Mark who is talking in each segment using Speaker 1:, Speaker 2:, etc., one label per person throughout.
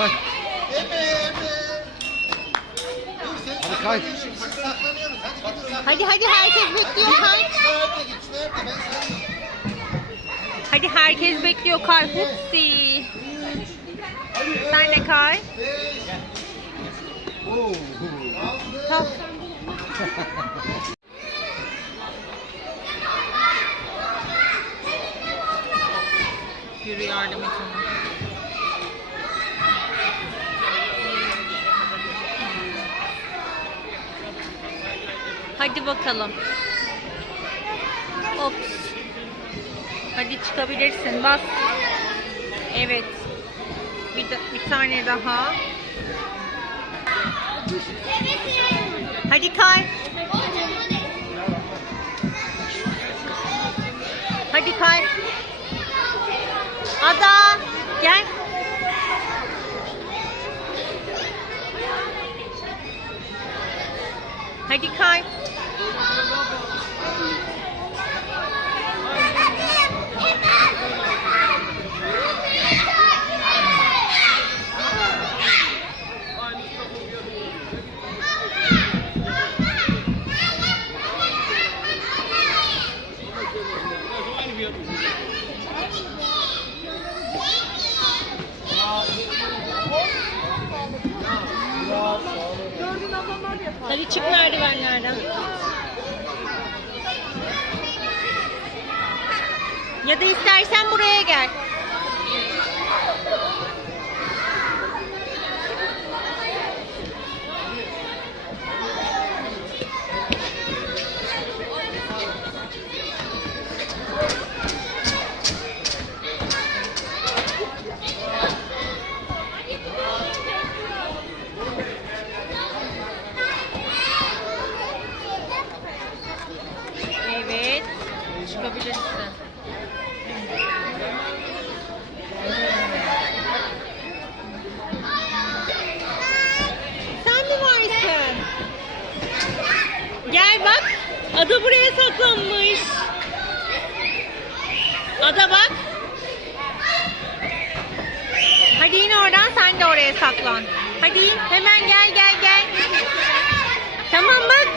Speaker 1: kay.
Speaker 2: Ebe ebe.
Speaker 1: Hadi kay.
Speaker 2: Saklanıyoruz. Hadi saklanın.
Speaker 3: Hadi hadi herkes bekliyor kay. Hadi herkes bekliyor kay. Hupsi. Sen de kay.
Speaker 1: Oo.
Speaker 3: Tamam. Yürü yardım et Hadi bakalım. Ops. Hadi çıkabilirsin. Bas. Evet. Bir, bir tane daha. Hadi kay. Hadi kay. Ada gel. Hadi kay. Hadi çık merdivenlerden. Ya da istersen buraya gel. Gel bak. Ada buraya saklanmış. Ada bak. Hadi in oradan sen de oraya saklan. Hadi hemen gel gel gel. Tamam bak.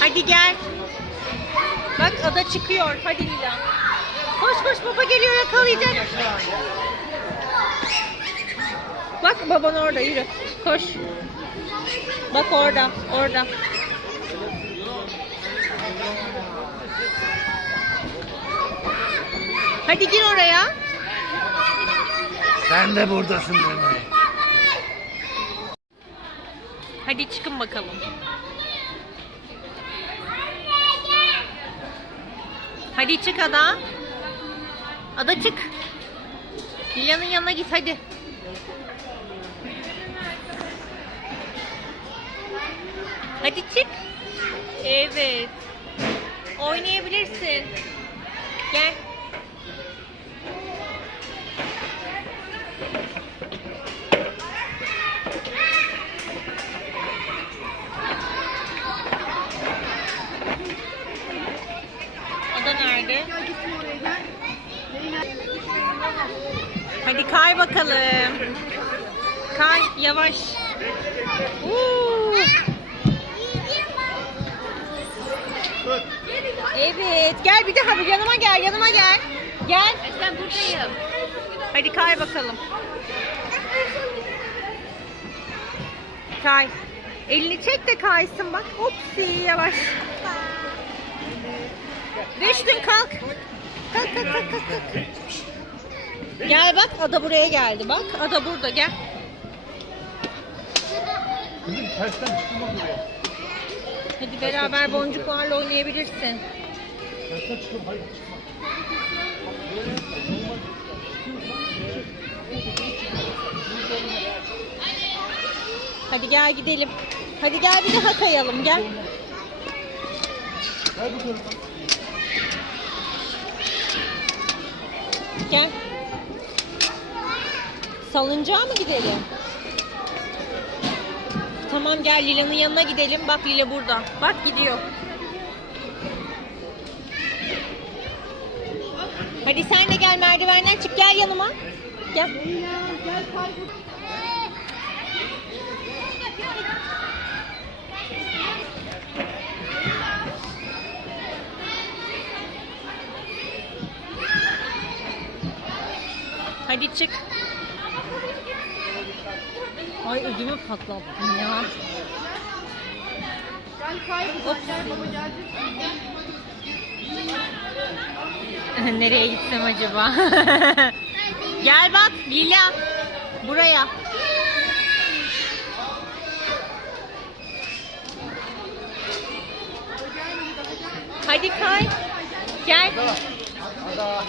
Speaker 3: Hadi gel. Bak ada çıkıyor. Hadi Lila. Koş koş baba geliyor yakalayacak. Bak baban orada yürü. Koş. Bak orada. Orada. Hadi gir oraya.
Speaker 1: Sen de buradasın demek.
Speaker 3: Hadi çıkın bakalım. Hadi çık Ada. Ada çık. Lila'nın yanına git hadi. Hadi çık. Evet. Oynayabilirsin. Gel. Ada nerede? Hadi kay bakalım. Kay yavaş. Uuu. Evet. Gel bir daha bir yanıma gel. Yanıma gel. Gel. Ben buradayım. Hadi kay bakalım. Kay. Elini çek de kaysın bak. Hopsi yavaş. Düştün kalk. Kalk kalk kalk kalk. kalk. Gel bak ada buraya geldi bak. Ada burada gel.
Speaker 1: Kızım tersten çıkma buraya.
Speaker 3: Hadi beraber boncuklarla oynayabilirsin. Hadi gel gidelim. Hadi gel bir daha kayalım gel. Gel. Salıncağa mı gidelim? Tamam gel Lila'nın yanına gidelim. Bak Lila burada. Bak gidiyor. Hadi sen de gel merdivenden çık gel yanıma. Gel. Hadi çık. Ay ödümü patlattın ya. Hop. Nereye gitsem acaba? Gel bak Lila. Buraya. Hadi kay. Gel.
Speaker 2: Ada.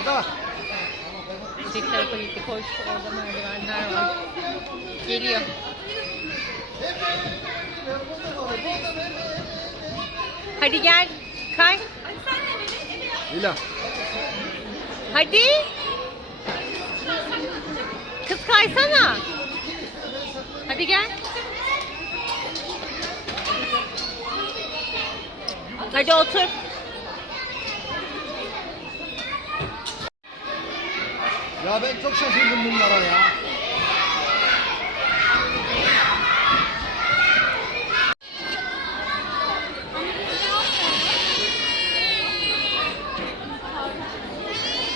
Speaker 2: Ada.
Speaker 3: Tek tarafa gitti koş. Orada merdivenler var. Geliyor. Hadi gel. Kay.
Speaker 2: Lila.
Speaker 3: Hadi. Kız kaysana. Hadi gel. Hadi otur.
Speaker 2: Ya ben çok şaşırdım bunlara ya.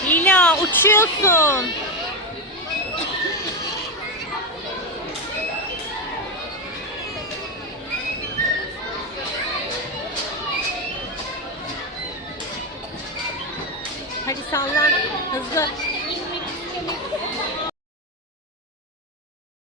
Speaker 3: Lila uçuyorsun. Hadi sallan. Hızlı.